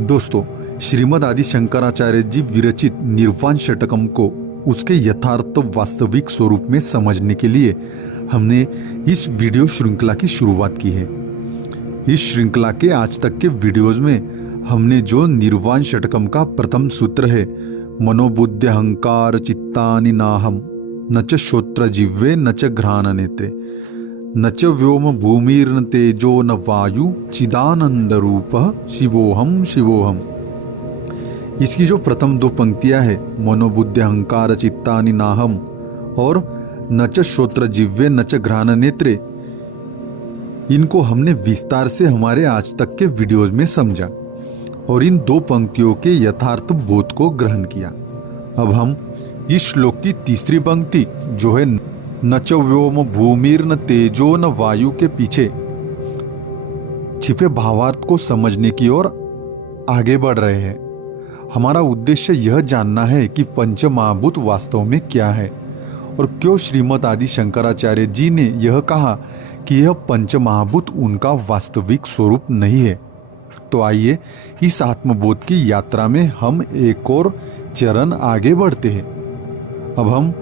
दोस्तों, श्रीमद् आदि शंकराचार्य जी विरचित निर्वाण षटकम को उसके यथार्थ वास्तविक स्वरूप में समझने के लिए हमने इस वीडियो श्रृंखला की शुरुआत की है। इस श्रृंखला के आज तक के वीडियोस में हमने जो निर्वाण षटकम का प्रथम सूत्र है, मनोबुद्धि अहंकार चित्तानि नाहम न च श्रोत्र जिह्वे न च घ्राण नेत्रे न च व्योम भूमिर्न तेजो न वायु चिदानंद रूप शिवोहम शिवोहम। इसकी जो प्रथम दो पंक्तियां है, मनोबुद्धि अहंकार चित्तानि नाहम और न च श्रोत्र जिह्वे न च घ्राण नेत्रे, इनको हमने विस्तार से हमारे आज तक के वीडियोस में समझा और इन दो पंक्तियों के यथार्थ बोध को ग्रहण किया। अब हम इस श्लोक की तीसरी पंक्ति जो है न च व्योम भूमिर्न तेजो न वायु के पीछे छिपे भावार्थ को समझने की ओर आगे बढ़ रहे हैं। हमारा उद्देश्य यह जानना है कि पंच महाभूत वास्तव में क्या है और क्यों श्रीमद् आदि शंकराचार्य जी ने यह कहा कि यह पंच महाभूत उनका वास्तविक स्वरूप नहीं है। तो आइए इस आत्मबोध की यात्रा में हम एक और चरण आगे बढ़ते हैं। अब हम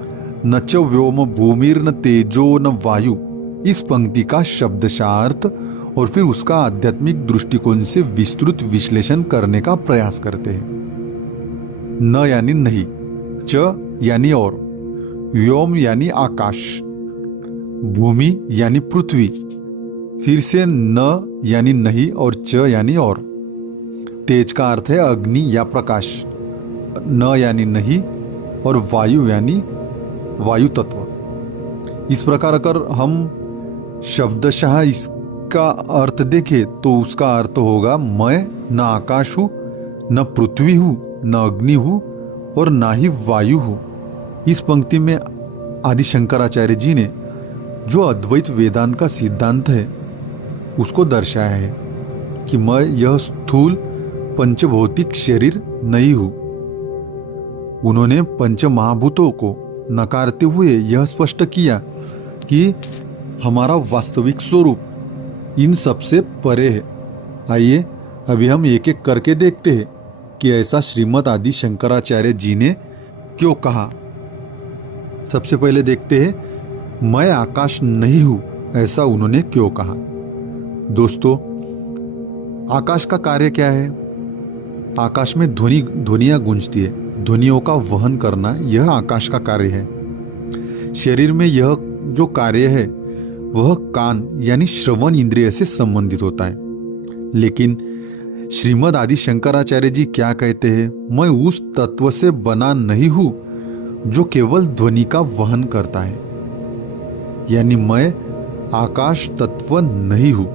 न च व्योम भूमिर्न तेजो न वायु, इस पंक्ति का शब्दशार्थ और फिर उसका आध्यात्मिक दृष्टिकोण से विस्तृत विश्लेषण करने का प्रयास करते हैं। न यानी नहीं, च यानी और, व्योम यानी आकाश, भूमि यानी पृथ्वी, फिर से न यानी नहीं और च यानी और। तेज का अर्थ है अग्नि या प्रकाश, न यानी नहीं और वायु यानी वायु तत्व। इस प्रकार अगर हम शब्दशः इसका अर्थ देखें तो उसका अर्थ होगा, मैं न आकाश हूँ, न पृथ्वी हूँ, न अग्नि हूँ और ना ही वायु हूँ। इस पंक्ति में आदि शंकराचार्य जी ने जो अद्वैत वेदांत का सिद्धांत है उसको दर्शाया है कि मैं यह स्थूल पंचभौतिक शरीर नहीं हूँ। उन्होंने पंच महाभूतों को नकारते हुए यह स्पष्ट किया कि हमारा वास्तविक स्वरूप इन सबसे परे है। आइए अभी हम एक एक करके देखते हैं कि ऐसा श्रीमद् आदि शंकराचार्य जी ने क्यों कहा। सबसे पहले देखते हैं, मैं आकाश नहीं हूं, ऐसा उन्होंने क्यों कहा। दोस्तों, आकाश का कार्य क्या है? आकाश में ध्वनियां गूंजती है, ध्वनियों का वहन करना यह आकाश का कार्य है। शरीर में यह जो कार्य है वह कान यानी श्रवण इंद्रिय से संबंधित होता है। लेकिन श्रीमद् आदि शंकराचार्य जी क्या कहते हैं, मैं उस तत्व से बना नहीं हूं जो केवल ध्वनि का वहन करता है, यानी मैं आकाश तत्व नहीं हूं,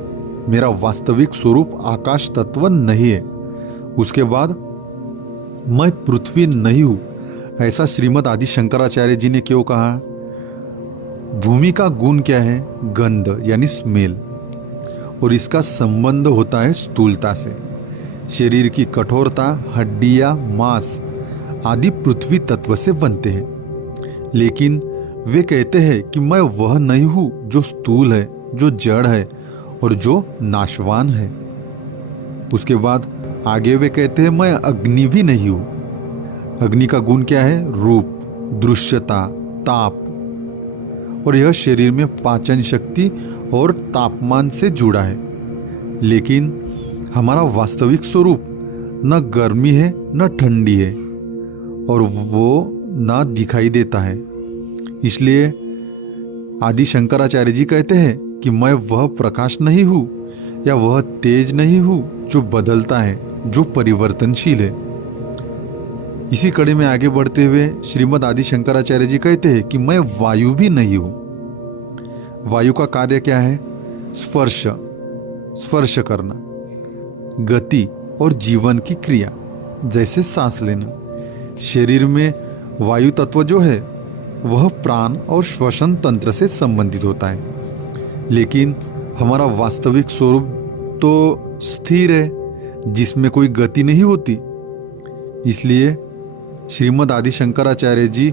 मेरा वास्तविक स्वरूप आकाश तत्व नहीं है। उसके बाद मैं पृथ्वी नहीं हूं, ऐसा श्रीमद् आदि शंकराचार्य जी ने क्यों कहा। भूमि का गुण क्या है? गंध यानी स्मेल, और इसका संबंध होता है स्थूलता से। शरीर की कठोरता, हड्डियां, मांस आदि पृथ्वी तत्व से बनते हैं। लेकिन वे कहते हैं कि मैं वह नहीं हूं जो स्थूल है, जो जड़ है और जो नाशवान है। उसके बाद आगे वे कहते हैं मैं अग्नि भी नहीं हूं। अग्नि का गुण क्या है? रूप, दृश्यता, ताप, और यह शरीर में पाचन शक्ति और तापमान से जुड़ा है। लेकिन हमारा वास्तविक स्वरूप न गर्मी है न ठंडी है और वो ना दिखाई देता है। इसलिए आदि शंकराचार्य जी कहते हैं कि मैं वह प्रकाश नहीं हूं या वह तेज नहीं हूं जो बदलता है, जो परिवर्तनशील है। इसी कड़ी में आगे बढ़ते हुए श्रीमद् आदि शंकराचार्य जी कहते हैं कि मैं वायु भी नहीं हूं। वायु का कार्य क्या है? स्पर्श करना, गति और जीवन की क्रिया, जैसे सांस लेना। शरीर में वायु तत्व जो है वह प्राण और श्वसन तंत्र से संबंधित होता है। लेकिन हमारा वास्तविक स्वरूप तो स्थिर है, जिसमें कोई गति नहीं होती। इसलिए श्रीमद् आदि शंकराचार्य जी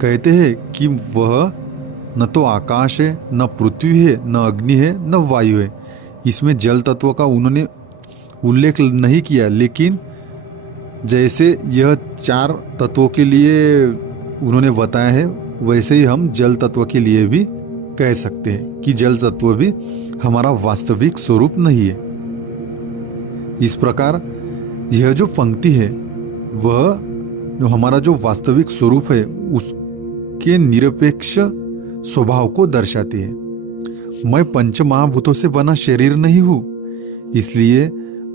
कहते हैं कि वह न तो आकाश है, न पृथ्वी है, न अग्नि है, न वायु है। इसमें जल तत्व का उन्होंने उल्लेख नहीं किया, लेकिन जैसे यह 4 तत्वों के लिए उन्होंने बताया है, वैसे ही हम जल तत्व के लिए भी कह सकते हैं कि जल तत्व भी हमारा वास्तविक स्वरूप नहीं है। इस प्रकार यह जो पंक्ति है वह हमारा जो वास्तविक स्वरूप है उसके निरपेक्ष स्वभाव को दर्शाती है। मैं पंच महाभूतों से बना शरीर नहीं हूं, इसलिए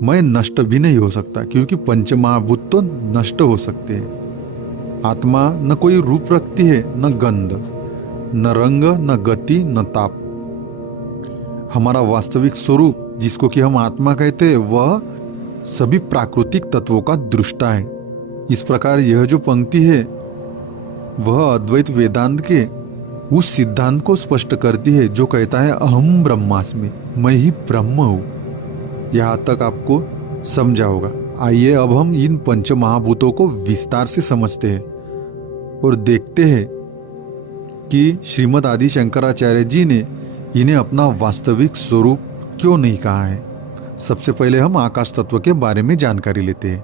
मैं नष्ट भी नहीं हो सकता, क्योंकि पंच महाभूत तो नष्ट हो सकते हैं। आत्मा न कोई रूप रखती है, न गंध, न रंग, न गति, न ताप। हमारा वास्तविक स्वरूप जिसको कि हम आत्मा कहते हैं वह सभी प्राकृतिक तत्वों का दृष्टा है। इस प्रकार यह जो पंक्ति है वह अद्वैत वेदांत के उस सिद्धांत को स्पष्ट करती है जो कहता है अहम ब्रह्मास्मि, मैं ही ब्रह्म हूं। यहां तक आपको समझा होगा। आइए अब हम इन पंच महाभूतों को विस्तार से समझते हैं और देखते हैं कि श्रीमद् आदि शंकराचार्य जी ने इन्हें अपना वास्तविक स्वरूप क्यों नहीं कहा है। सबसे पहले हम आकाश तत्व के बारे में जानकारी लेते हैं।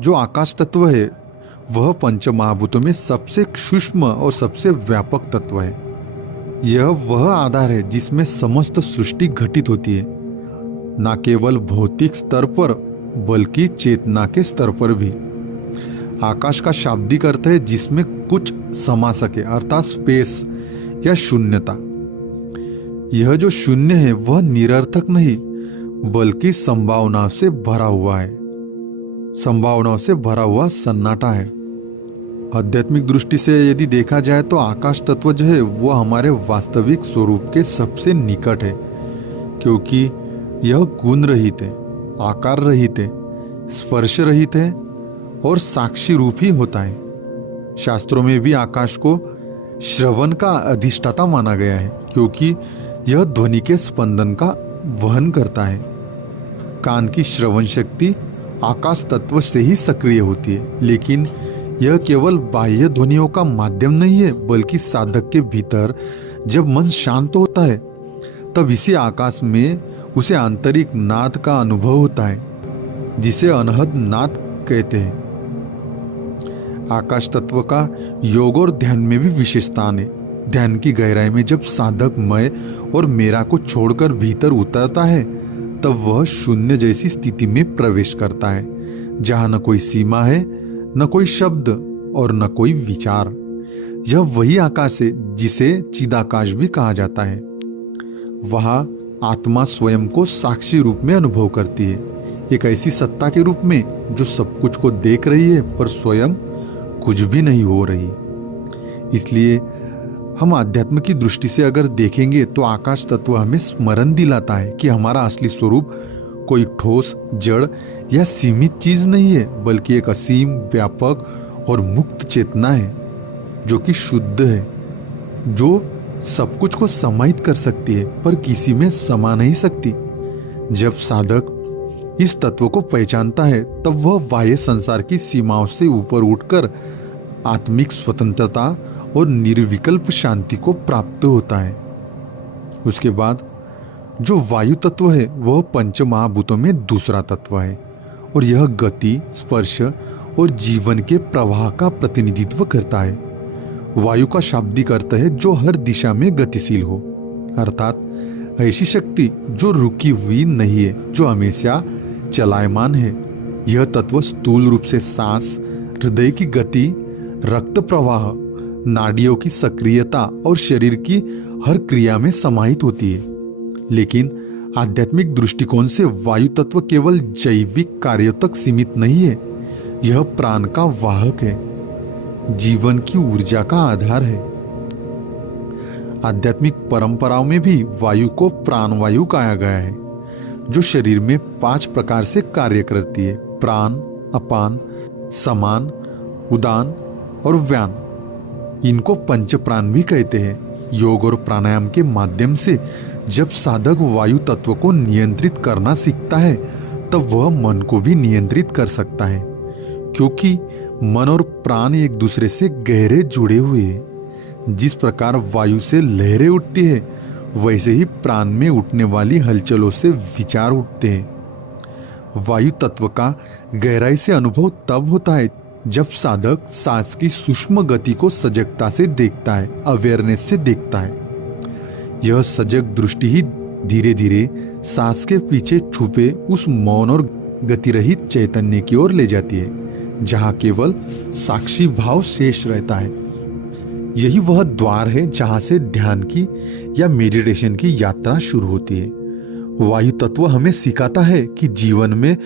जो आकाश तत्व है वह पंच महाभूतों में सबसे सूक्ष्म और सबसे व्यापक तत्व है। यह वह आधार है जिसमें समस्त सृष्टि घटित होती है, न केवल भौतिक स्तर पर बल्कि चेतना के स्तर पर भी। आकाश का शाब्दिक अर्थ है जिसमें कुछ समा सके, अर्थात स्पेस या शून्यता। यह जो शून्य है वह निरर्थक नहीं बल्कि संभावनाओं से भरा हुआ है, संभावनाओं से भरा हुआ सन्नाटा है। आध्यात्मिक दृष्टि से यदि देखा जाए तो आकाश तत्व जो है वह हमारे वास्तविक स्वरूप के सबसे निकट है, क्योंकि यह गुण रहित है, आकार रहित है, स्पर्श रहित है और साक्षी रूप ही होता है। शास्त्रों में भी आकाश को श्रवण का अधिष्ठाता माना गया है, क्योंकि यह ध्वनि के स्पंदन का वहन करता है। कान की श्रवण शक्ति आकाश तत्व से ही सक्रिय होती है, लेकिन यह केवल बाह्य ध्वनियों का माध्यम नहीं है, बल्कि साधक के भीतर जब मन शांत होता है तब इसी आकाश में उसे आंतरिक नाद का अनुभव होता है, जिसे अनहद नाद कहते हैं। आकाश तत्व का योग और ध्यान में भी विशेष स्थान है। ध्यान की गहराई में जब साधक मैं और मेरा को छोड़कर भीतर उतरता है तब वह शून्य जैसी स्थिति में प्रवेश करता है, जहां न कोई सीमा है, न कोई शब्द और न कोई विचार। यह वही आकाश है जिसे चिदाकाश भी कहा जाता है। वहां आत्मा स्वयं को साक्षी रूप में अनुभव करती है, एक ऐसी सत्ता के रूप में जो सब कुछ को देख रही है पर स्वयं कुछ भी नहीं हो रही। इसलिए हम आध्यात्म की दृष्टि से अगर देखेंगे तो आकाश तत्व हमें स्मरण दिलाता है कि हमारा असली स्वरूप कोई ठोस, जड़ या सीमित चीज नहीं है, बल्कि एक असीम, व्यापक और मुक्त चेतना है जो कि शुद्ध है, जो सब कुछ को समाहित कर सकती है पर किसी में समा नहीं सकती। जब साधक इस तत्व को पहचानता है तब वह बाह्य संसार की सीमाओं से ऊपर उठकर आत्मिक स्वतंत्रता और निर्विकल्प शांति को प्राप्त होता है। उसके बाद जो वायु तत्व है वह पंच महाभूतों में दूसरा तत्व है और यह गति, स्पर्श और जीवन के प्रवाह का प्रतिनिधित्व करता है। वायु का शाब्दिक अर्थ है जो हर दिशा में गतिशील हो, अर्थात ऐसी शक्ति जो रुकी हुई नहीं है, जो हमेशा चलायमान है। यह तत्व स्थूल रूप से सांस, हृदय की गति, रक्त प्रवाह, नाड़ियों की सक्रियता और शरीर की हर क्रिया में समाहित होती है। लेकिन आध्यात्मिक दृष्टिकोण से वायु तत्व केवल जैविक कार्यों तक सीमित नहीं है, यह प्राण का वाहक है, जीवन की ऊर्जा का आधार है। आध्यात्मिक परंपराओं में भी वायु को प्राणवायु कहा गया है, जो शरीर में 5 प्रकार से कार्य करती है: प्राण, अपान, समान, उदान और व्यान। इनको पंच प्राण भी कहते हैं। योग और प्राणायाम के माध्यम से जब साधक वायु तत्व को नियंत्रित करना सीखता है तब वह मन को भी नियंत्रित कर सकता है, क्योंकि मन और प्राण एक दूसरे से गहरे जुड़े हुए हैं। जिस प्रकार वायु से लहरें उठती है वैसे ही प्राण में उठने वाली हलचलों से विचार उठते हैं। वायु तत्व का गहराई से अनुभव तब होता है जब साधक सांस की सूक्ष्म गति को सजगता से देखता है, अवेयरनेस से देखता है। यह सजग दृष्टि ही धीरे धीरे सांस के पीछे छुपे उस मौन और गतिरहित चैतन्य की ओर ले जाती है, जहां केवल साक्षी भाव शेष रहता है। यही वह द्वार है जहां से ध्यान की या मेडिटेशन की यात्रा शुरू होती है। वायु तत्व हमें सिखाता है कि जीवन में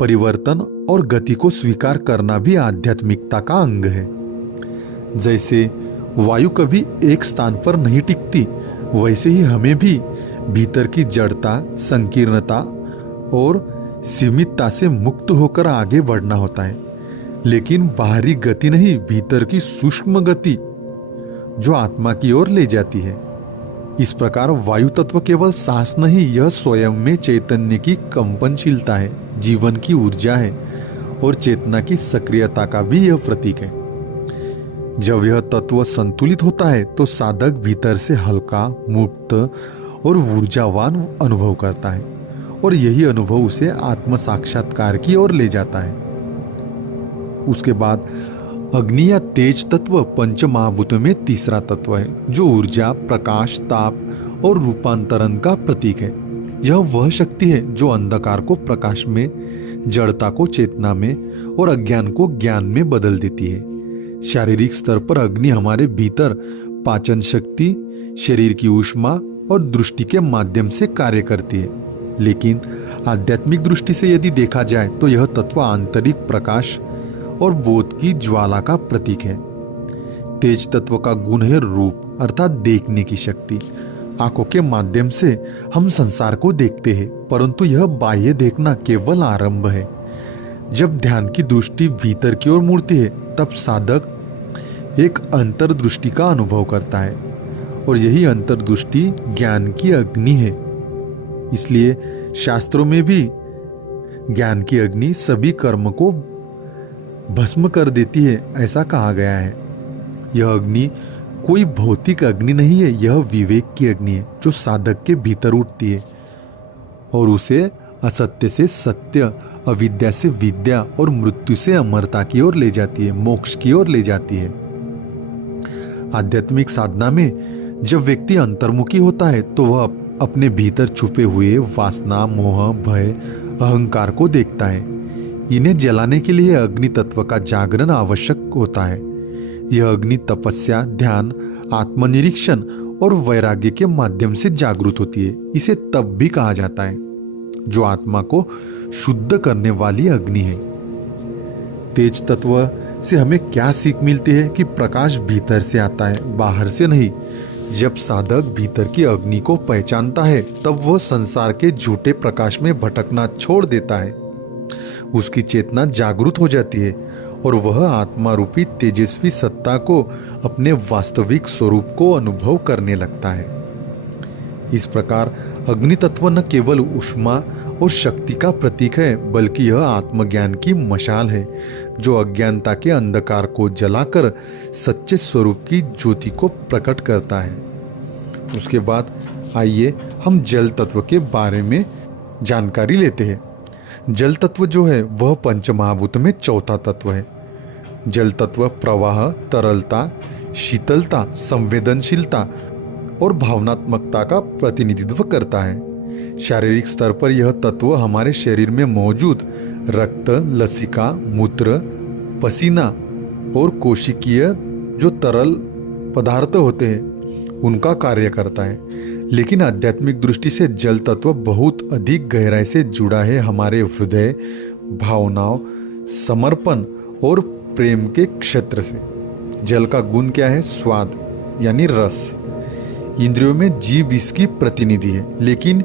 परिवर्तन और गति को स्वीकार करना भी आध्यात्मिकता का अंग है। जैसे वायु कभी एक स्थान पर नहीं टिकती, वैसे ही हमें भी भीतर की जड़ता, संकीर्णता और सीमितता से मुक्त होकर आगे बढ़ना होता है। लेकिन बाहरी गति नहीं, भीतर की सूक्ष्म गति जो आत्मा की ओर ले जाती है। इस प्रकार वायु तत्व केवल सांस नहीं, यह स्वयं में चैतन्य की कंपनशीलता है, जीवन की ऊर्जा है और चेतना की सक्रियता का भी यह प्रतीक है। जब यह तत्व संतुलित होता है तो साधक भीतर से हल्का, मुक्त और ऊर्जावान अनुभव करता है और यही अनुभव उसे आत्म साक्षात्कार की ओर ले जाता है। उसके बाद अग्नि या तेज तत्व पंच महाभूतों में तीसरा तत्व है, जो ऊर्जा, प्रकाश, ताप और रूपांतरण का प्रतीक है। यह वह शक्ति है जो अंधकार को प्रकाश में, जड़ता को चेतना में और अज्ञान को ज्ञान में बदल देती है। शारीरिक स्तर पर अग्नि हमारे भीतर पाचन शक्ति, शरीर की ऊष्मा और दृष्टि के माध्यम से कार्य करती है। लेकिन आध्यात्मिक दृष्टि से यदि देखा जाए तो यह तत्व आंतरिक प्रकाश और बोध की ज्वाला का प्रतीक है। तेज तत्व का गुण है रूप, अर्थात देखने की शक्ति। आंखों के माध्यम से हम संसार को देखते हैं, परंतु यह बाह्य देखना केवल आरंभ है। जब ध्यान की दृष्टि भीतर की ओर मुड़ती है, तब साधक एक अंतर्दृष्टि का अनुभव करता है और यही अंतर्दृष्टि ज्ञान की अग्नि है। इसलिए शास्त्रों में भी ज्ञान की अग्नि सभी कर्म को भस्म कर देती है, ऐसा कहा गया है। यह अग्नि कोई भौतिक अग्नि नहीं है, यह विवेक की अग्नि है जो साधक के भीतर उठती है और उसे असत्य से सत्य, अविद्या से विद्या और मृत्यु से अमरता की ओर ले जाती है, मोक्ष की ओर ले जाती है। आध्यात्मिक साधना में जब व्यक्ति अंतर्मुखी होता है तो वह अपने भीतर छुपे हुए वासना, मोह, भय, अहंकार को देखता है। इन्हें जलाने के लिए अग्नि तत्व का जागरण आवश्यक होता है। यह अग्नि तपस्या, ध्यान, आत्मनिरीक्षण और वैराग्य के माध्यम से जागृत होती है। इसे तप भी कहा जाता है, जो आत्मा को शुद्ध करने वाली अग्नि है। तेज तत्व से हमें क्या सीख मिलती है कि प्रकाश भीतर से आता है, बाहर से नहीं। जब साधक भीतर की अग्नि को पहचानता है, तब वह संसार के झूठे प्रकाश में भटकना छोड़ देता है। उसकी चेतना जागृत हो जाती है और वह आत्मा रूपी तेजस्वी सत्ता को, अपने वास्तविक स्वरूप को अनुभव करने लगता है। इस प्रकार अग्नि तत्व न केवल ऊष्मा और शक्ति का प्रतीक है, बल्कि यह आत्मज्ञान की मशाल है जो अज्ञानता के अंधकार को जलाकर सच्चे स्वरूप की ज्योति को प्रकट करता है। उसके बाद आइए हम जल तत्व के बारे में जानकारी लेते हैं। जल तत्व जो है वह पंचमहाभूत में चौथा तत्व है। जल तत्व प्रवाह, तरलता, शीतलता, संवेदनशीलता और भावनात्मकता का प्रतिनिधित्व करता है। शारीरिक स्तर पर यह तत्व हमारे शरीर में मौजूद रक्त, लसिका, मूत्र, पसीना और कोशिकीय जो तरल पदार्थ होते हैं उनका कार्य करता है। लेकिन आध्यात्मिक दृष्टि से जल तत्व बहुत अधिक गहराई से जुड़ा है हमारे हृदय, भावनाओं, समर्पण और प्रेम के क्षेत्र से। जल का गुण क्या है? स्वाद यानी रस। इंद्रियों में जीभ इसकी प्रतिनिधि है, लेकिन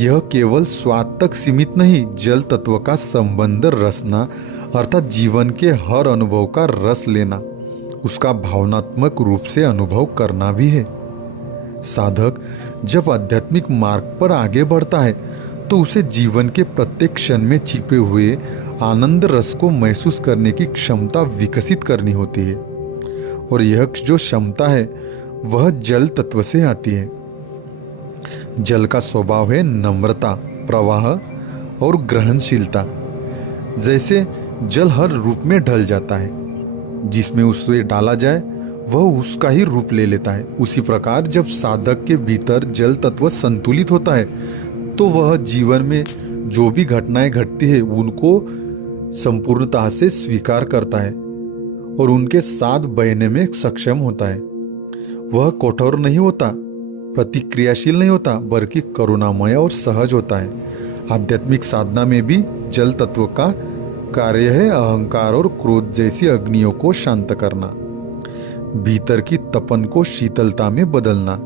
यह केवल स्वाद तक सीमित नहीं। जल तत्व का संबंध रसना अर्थात जीवन के हर अनुभव का रस लेना, उसका भावनात्मक रूप से अनुभव करना भी है। साधक जब आध्यात्मिक मार्ग पर आगे बढ़ता है तो उसे जीवन के प्रत्येक क्षण में छिपे हुए आनंद रस को महसूस करने की क्षमता विकसित करनी होती है और यह जो क्षमता है वह जल तत्व से आती है। जल का स्वभाव है नम्रता, प्रवाह और ग्रहणशीलता। जैसे जल हर रूप में ढल जाता है, जिसमें उसे डाला जाए वह उसका ही रूप ले लेता है, उसी प्रकार जब साधक के भीतर जल तत्व संतुलित होता है तो वह जीवन में जो भी घटनाएं घटती है उनको संपूर्णता से स्वीकार करता है और उनके साथ बहने में सक्षम होता है। वह कठोर नहीं होता, प्रतिक्रियाशील नहीं होता, बल्कि करुणामय और सहज होता है। आध्यात्मिक साधना में भी जल तत्व का कार्य है अहंकार और क्रोध जैसी अग्नियों को शांत करना, भीतर की तपन को शीतलता में बदलना।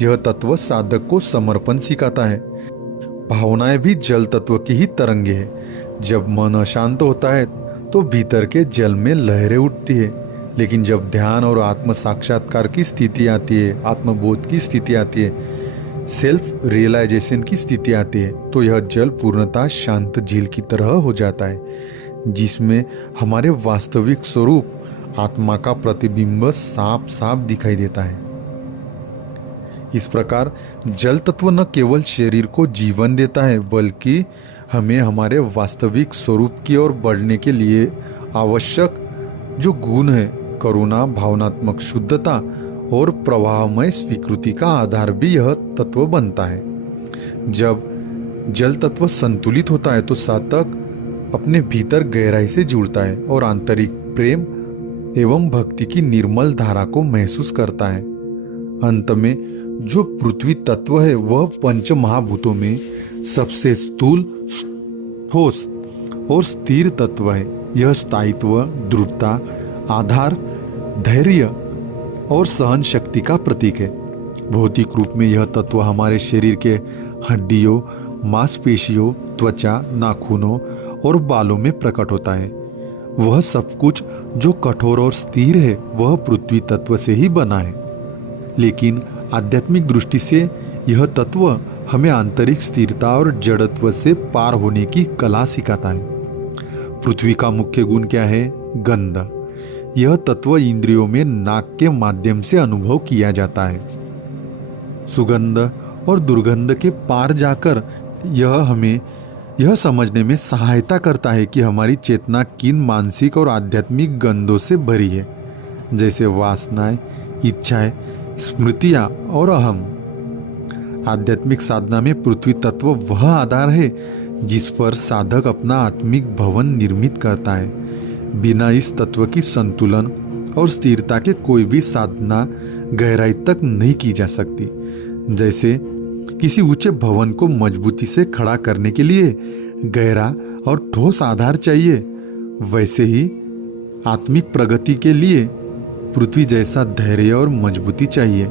यह तत्व साधक को समर्पण सिखाता है। भावनाएं भी जल तत्व की ही तरंगे है। जब मन अशांत होता है तो भीतर के जल में लहरें उठती है, लेकिन जब ध्यान और आत्म साक्षात्कार की स्थिति आती है, आत्मबोध की स्थिति आती है, सेल्फ रियलाइजेशन की स्थिति आती है, तो यह जल पूर्णतः शांत झील की तरह हो जाता है, जिसमें हमारे वास्तविक स्वरूप आत्मा का प्रतिबिंब साफ साफ दिखाई देता है। इस प्रकार जल तत्व न केवल शरीर को जीवन देता है, बल्कि हमें हमारे वास्तविक स्वरूप की ओर बढ़ने के लिए आवश्यक जो गुण है, करुणा, भावनात्मक शुद्धता और प्रवाहमय स्वीकृति का आधार भी यह तत्व बनता है। जब जल तत्व संतुलित होता है तो साधक अपने भीतर गहराई से जुड़ता है और आंतरिक प्रेम एवं भक्ति की निर्मल धारा को महसूस करता है। अंत में जो पृथ्वी तत्व है वह पंच महाभूतों में सबसे स्थूल, ठोस और स्थिर तत्व है। यह स्थायित्व, दृढ़ता, आधार, धैर्य और सहन शक्ति का प्रतीक है। भौतिक रूप में यह तत्व हमारे शरीर के हड्डियों, मांसपेशियों, त्वचा, नाखूनों और बालों में प्रकट होता है। वह सब कुछ जो कठोर और स्थिर है वह पृथ्वी तत्व से ही बना है। लेकिन आध्यात्मिक दृष्टि से यह तत्व हमें आंतरिक स्थिरता और जड़त्व से पार होने की कला सिखाता है। पृथ्वी का मुख्य गुण क्या है? गंध। यह तत्व इंद्रियों में नाक के माध्यम से अनुभव किया जाता है। सुगंध और दुर्गंध के पार जाकर यह हमें यह समझने में सहायता करता है कि हमारी चेतना किन मानसिक और आध्यात्मिक गंधों से भरी है, जैसे वासनाएं, इच्छाएं, स्मृतियां और अहम। आध्यात्मिक साधना में पृथ्वी तत्व वह आधार है जिस पर साधक अपना आत्मिक भवन निर्मित करता है। बिना इस तत्व की संतुलन और स्थिरता के कोई भी साधना गहराई तक नहीं की जा सकती। जैसे किसी ऊंचे भवन को मजबूती से खड़ा करने के लिए गहरा और ठोस आधार चाहिए, वैसे ही आत्मिक प्रगति के लिए पृथ्वी जैसा धैर्य और मजबूती चाहिए।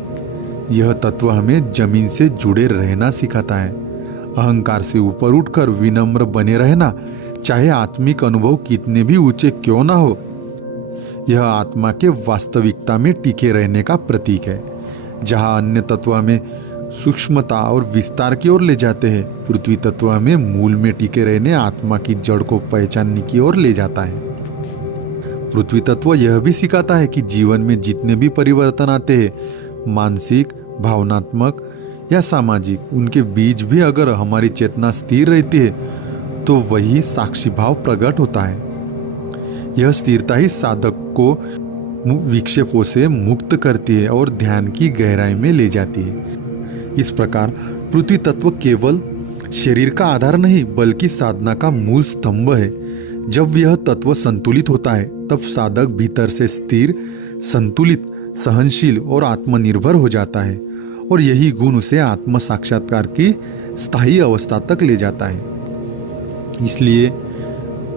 यह तत्व हमें जमीन से जुड़े रहना सिखाता है, अहंकार से ऊपर उठकर विनम्र बने रहना, चाहे आत्मिक अनुभव कितने भी ऊंचे क्यों ना हो। यह आत्मा के वास्तविकता में टिके रहने का प्रतीक है। जहां अन्य तत्व हमें सूक्ष्मता और विस्तार की ओर ले जाते हैं, पृथ्वी तत्व हमें मूल में टिके रहने, आत्मा की जड़ को पहचानने की ओर ले जाता है। पृथ्वी तत्व यह भी सिखाता है कि जीवन में जितने भी परिवर्तन आते हैं, मानसिक, भावनात्मक या सामाजिक, उनके बीच भी अगर हमारी चेतना स्थिर रहती है तो वही साक्षी भाव प्रकट होता है। यह स्थिरता ही साधक को विक्षेपों से मुक्त करती है और ध्यान की गहराई में ले जाती है। इस प्रकार पृथ्वी तत्व केवल शरीर का आधार नहीं बल्कि साधना का मूल स्तंभ है। जब यह तत्व संतुलित होता है तब साधक भीतर से स्थिर, संतुलित, सहनशील और आत्मनिर्भर हो जाता है और यही गुण उसे आत्म साक्षात्कार की स्थायी अवस्था तक ले जाता है। इसलिए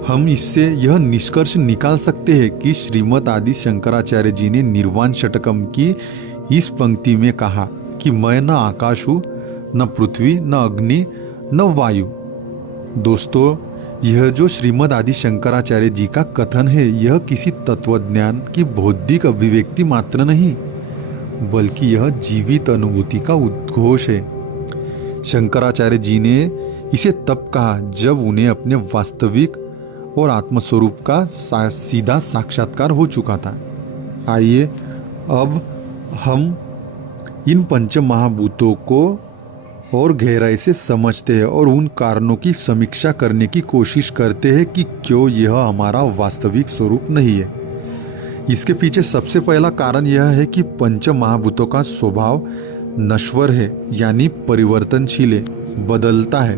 हम इससे यह निष्कर्ष निकाल सकते हैं कि श्रीमद् आदि शंकराचार्य जी ने निर्वाण षटकम की इस पंक्ति में कहा कि मैं न आकाश हूँ, न पृथ्वी, न अग्नि, न वायु। दोस्तों, यह जो श्रीमद् आदि शंकराचार्य जी का कथन है, यह किसी तत्वज्ञान की बौद्धिक अभिव्यक्ति मात्र नहीं, बल्कि यह जीवित अनुभूति का उद्घोष है। शंकराचार्य जी ने इसे तब कहा जब उन्हें अपने वास्तविक और आत्मस्वरूप का सीधा साक्षात्कार हो चुका था। आइए अब हम इन पंच महाभूतों को और गहराई से समझते हैं और उन कारणों की समीक्षा करने की कोशिश करते हैं कि क्यों यह हमारा वास्तविक स्वरूप नहीं है। इसके पीछे सबसे पहला कारण यह है कि पंच महाभूतों का स्वभाव नश्वर है, यानी परिवर्तनशील है, बदलता है।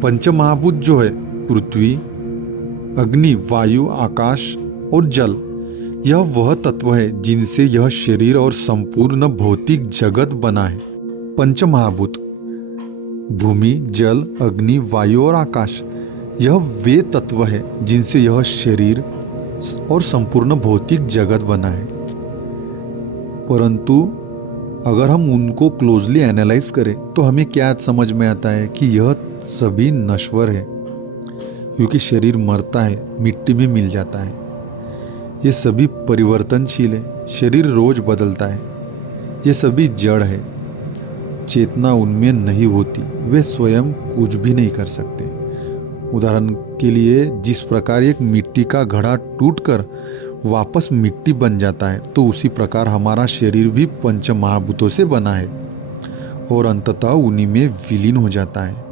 पंच महाभूत जो है पृथ्वी, अग्नि, वायु, आकाश और जल, यह वह तत्व है जिनसे यह शरीर और संपूर्ण भौतिक जगत बना है। पंच महाभूत भूमि, जल, अग्नि, वायु और आकाश, यह वे तत्व है जिनसे यह शरीर और संपूर्ण भौतिक जगत बना है। परंतु अगर हम उनको क्लोजली एनालाइज करें तो हमें क्या समझ में आता है कि यह सभी नश्वर है, क्योंकि शरीर मरता है, मिट्टी में मिल जाता है। ये सभी परिवर्तनशील है, शरीर रोज बदलता है। ये सभी जड़ है, चेतना उनमें नहीं होती, वे स्वयं कुछ भी नहीं कर सकते। उदाहरण के लिए, जिस प्रकार एक मिट्टी का घड़ा टूटकर वापस मिट्टी बन जाता है, तो उसी प्रकार हमारा शरीर भी पंच महाभूतों से बना है और अंततः उन्हीं में विलीन हो जाता है।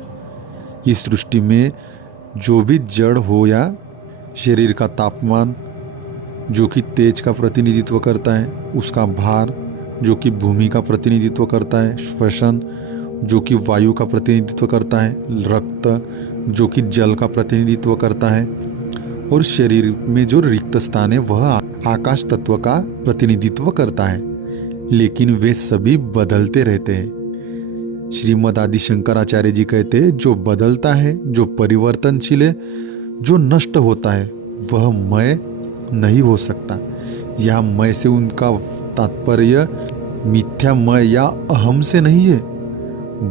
इस सृष्टि में जो भी जड़ हो या शरीर का तापमान जो कि तेज का प्रतिनिधित्व करता है, उसका भार जो कि भूमि का प्रतिनिधित्व करता है, श्वसन जो कि वायु का प्रतिनिधित्व करता है, रक्त जो कि जल का प्रतिनिधित्व करता है और शरीर में जो रिक्त स्थान है वह आकाश तत्व का प्रतिनिधित्व करता है। लेकिन वे सभी बदलते रहते हैं। श्रीमद आदि शंकराचार्य जी कहते हैं, जो बदलता है, जो परिवर्तनशील है, जो नष्ट होता है, वह मैं नहीं हो सकता। यह मैं से उनका तात्पर्य मिथ्या मैं या अहम से नहीं है,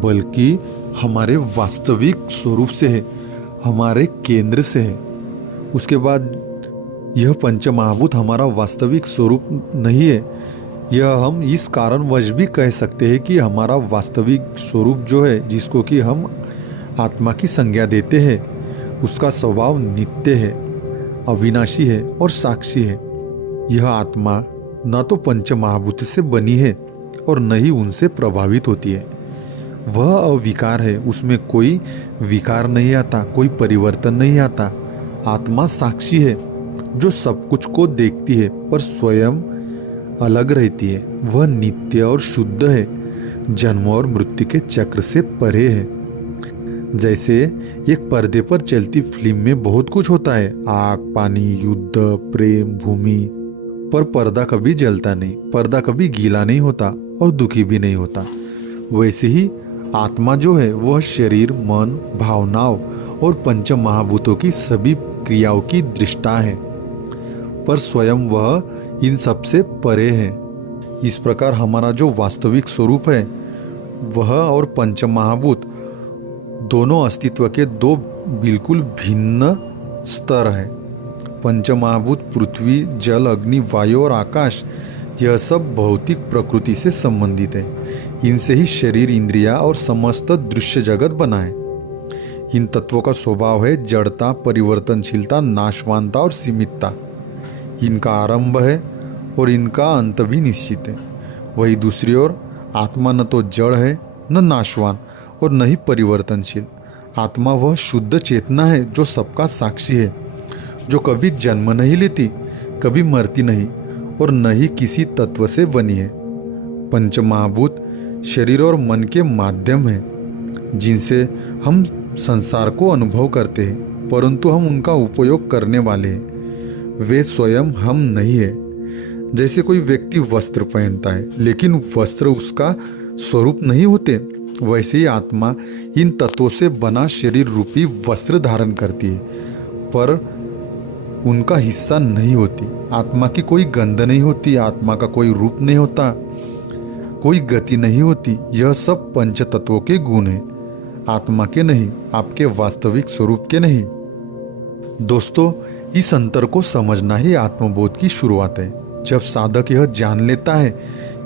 बल्कि हमारे वास्तविक स्वरूप से है, हमारे केंद्र से है। उसके बाद यह पंच महाभूत हमारा वास्तविक स्वरूप नहीं है। यह हम इस कारणवश भी कह सकते हैं कि हमारा वास्तविक स्वरूप जो है, जिसको कि हम आत्मा की संज्ञा देते हैं, उसका स्वभाव नित्य है, अविनाशी है और साक्षी है। यह आत्मा न तो पंच महाभूत से बनी है और न ही उनसे प्रभावित होती है। वह अविकार है, उसमें कोई विकार नहीं आता, कोई परिवर्तन नहीं आता। आत्मा साक्षी है जो सब कुछ को देखती है पर स्वयं अलग रहती है। वह नित्य और शुद्ध है, जन्म और मृत्यु के चक्र से परे है। जैसे एक पर्दे पर चलती फिल्म में बहुत कुछ होता है, आग, पानी, युद्ध, प्रेम, भूमि, पर पर्दा कभी जलता नहीं, पर्दा कभी गीला नहीं होता और दुखी भी नहीं होता। वैसे ही आत्मा जो है वह शरीर, मन, भावनाओं और पंच महाभूतों की सभी क्रियाओं की दृष्टा है, पर स्वयं वह इन सब से परे है। इस प्रकार हमारा जो वास्तविक स्वरूप है वह और पंच महाभूत दोनों अस्तित्व के दो बिल्कुल भिन्न स्तर है। पंच महाभूत पृथ्वी, जल, अग्नि, वायु और आकाश, यह सब भौतिक प्रकृति से संबंधित है। इनसे ही शरीर, इंद्रिया और समस्त दृश्य जगत बना है। इन तत्वों का स्वभाव है जड़ता, परिवर्तनशीलता, नाशवानता और सीमितता। इनका आरंभ है और इनका अंत भी निश्चित है। वही दूसरी ओर आत्मा न तो जड़ है, न नाशवान और न ही परिवर्तनशील। आत्मा वह शुद्ध चेतना है जो सबका साक्षी है, जो कभी जन्म नहीं लेती, कभी मरती नहीं और न ही किसी तत्व से बनी है। पंच महाभूत शरीर और मन के माध्यम हैं, जिनसे हम संसार को अनुभव करते हैं, परंतु हम उनका उपयोग करने वाले हैं। वे स्वयं हम नहीं है। जैसे कोई व्यक्ति वस्त्र पहनता है लेकिन वस्त्र उसका स्वरूप नहीं होते, वैसे ही आत्मा इन तत्वों से बना शरीर रूपी वस्त्र धारण करती है, पर उनका हिस्सा नहीं होती। आत्मा की कोई गंध नहीं होती, आत्मा का कोई रूप नहीं होता, कोई गति नहीं होती। यह सब पंच तत्वों के गुण हैं, आत्मा के नहीं, आपके वास्तविक स्वरूप के नहीं। दोस्तों, इस अंतर को समझना ही आत्मबोध की शुरुआत है। जब साधक यह जान लेता है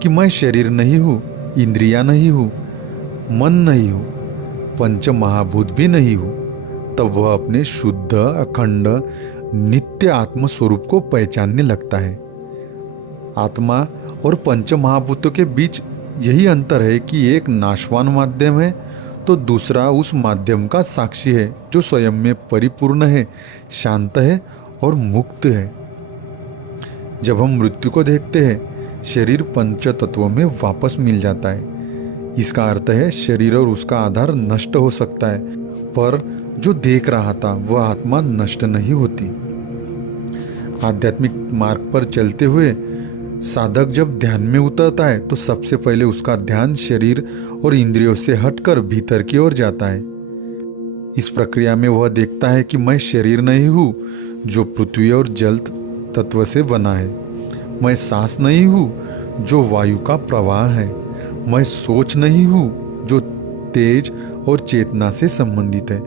कि मैं शरीर नहीं हूँ, इंद्रियां नहीं हूँ, मन नहीं हूँ, पंच महाभूत भी नहीं हूँ, तब वह अपने शुद्ध, अखंड, नित्य आत्म स्वरूप को पहचानने लगता है। आत्मा और पंच महाभूतों के बीच यही अंतर है कि एक नाशवान माध्यम है तो दूसरा उस माध्यम का साक्षी है जो स्वयं में परिपूर्ण है, शांत है और मुक्त है। जब हम मृत्यु को देखते हैं, शरीर पंच तत्वों में वापस मिल जाता है। इसका अर्थ है शरीर और उसका आधार नष्ट हो सकता है, पर जो देख रहा था वह आत्मा नष्ट नहीं होती। आध्यात्मिक मार्ग पर चलते हुए साधक जब ध्यान में उतरता है तो सबसे पहले उसका ध्यान शरीर और इंद्रियों से हटकर भीतर की ओर जाता है। इस प्रक्रिया में वह देखता है कि मैं शरीर नहीं हूँ जो पृथ्वी और जल तत्व से बना है, मैं सांस नहीं हूँ जो वायु का प्रवाह है, मैं सोच नहीं हूँ जो तेज और चेतना से संबंधित है,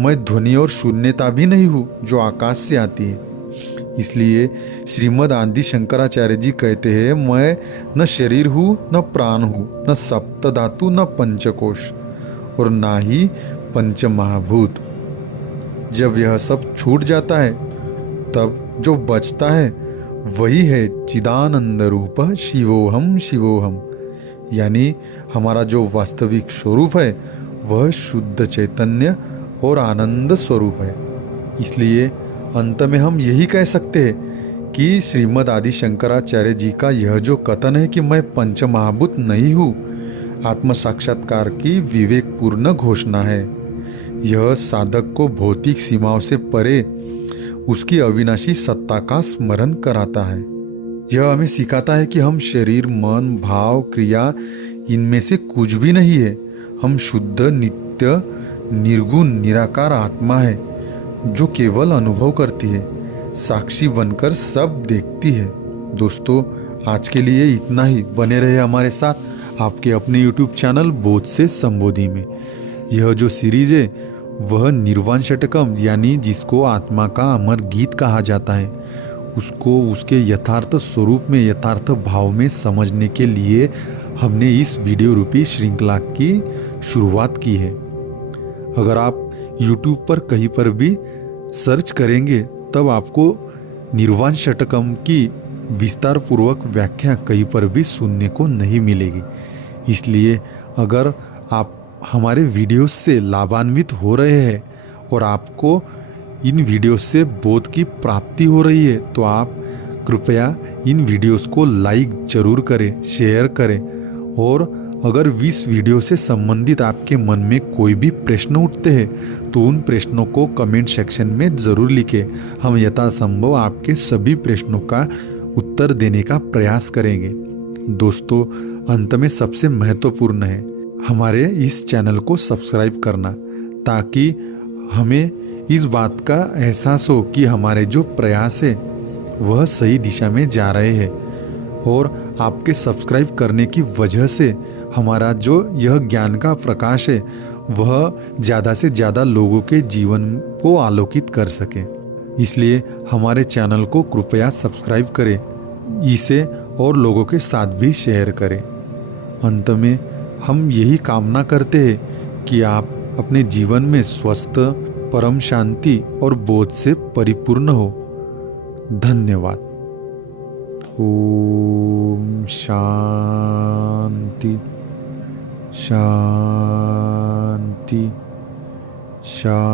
मैं ध्वनि और शून्यता भी नहीं हूँ जो आकाश से आती है। इसलिए श्रीमद् आदि शंकराचार्य जी कहते हैं, मैं न शरीर हूँ, न प्राण हूँ, न सप्त धातु, न पंचकोश और ना ही पंच महाभूत। जब यह सब छूट जाता है तब जो बचता है वही है चिदानंद रूप शिवोहम शिवोहम, यानी हमारा जो वास्तविक स्वरूप है वह शुद्ध चैतन्य और आनंद स्वरूप है। इसलिए अंत में हम यही कह सकते हैं कि श्रीमद् आदि शंकराचार्य जी का यह जो कथन है कि मैं पंच महाभूत नहीं हूँ, आत्म साक्षात्कार की विवेकपूर्ण घोषणा है। यह साधक को भौतिक सीमाओं से परे उसकी अविनाशी सत्ता का स्मरण कराता है। यह हमें सिखाता है कि हम शरीर, मन, भाव, क्रिया इनमें से कुछ भी नहीं है। हम शुद्ध, नित्य, निर्गुण, निराकार आत्मा है जो केवल अनुभव करती है, साक्षी बनकर सब देखती है। दोस्तों, आज के लिए इतना ही। बने रहे हमारे साथ आपके अपने YouTube चैनल बोध से संबोधि में। यह जो सीरीज है वह निर्वाण षटकम, यानी जिसको आत्मा का अमर गीत कहा जाता है, उसको उसके यथार्थ स्वरूप में, यथार्थ भाव में समझने के लिए हमने इस वीडियो रूपी श्रृंखला की शुरुआत की है। अगर आप YouTube पर कहीं पर भी सर्च करेंगे तब आपको निर्वाण षटकम की विस्तार पूर्वक व्याख्या कहीं पर भी सुनने को नहीं मिलेगी। इसलिए अगर आप हमारे वीडियोस से लाभान्वित हो रहे हैं और आपको इन वीडियोस से बोध की प्राप्ति हो रही है तो आप कृपया इन वीडियोस को लाइक जरूर करें, शेयर करें। और अगर इस वीडियो से संबंधित आपके मन में कोई भी प्रश्न उठते हैं तो उन प्रश्नों को कमेंट सेक्शन में ज़रूर लिखें। हम यथासंभव आपके सभी प्रश्नों का उत्तर देने का प्रयास करेंगे। दोस्तों, अंत में सबसे महत्वपूर्ण है हमारे इस चैनल को सब्सक्राइब करना, ताकि हमें इस बात का एहसास हो कि हमारे जो प्रयास है वह सही दिशा में जा रहे हैं। और आपके सब्सक्राइब करने की वजह से हमारा जो यह ज्ञान का प्रकाश है वह ज़्यादा से ज़्यादा लोगों के जीवन को आलोकित कर सके। इसलिए हमारे चैनल को कृपया सब्सक्राइब करें, इसे और लोगों के साथ भी शेयर करें। अंत में हम यही कामना करते हैं कि आप अपने जीवन में स्वस्थ, परम शांति और बोध से परिपूर्ण हो। धन्यवाद। ओम शांति शांति शांति।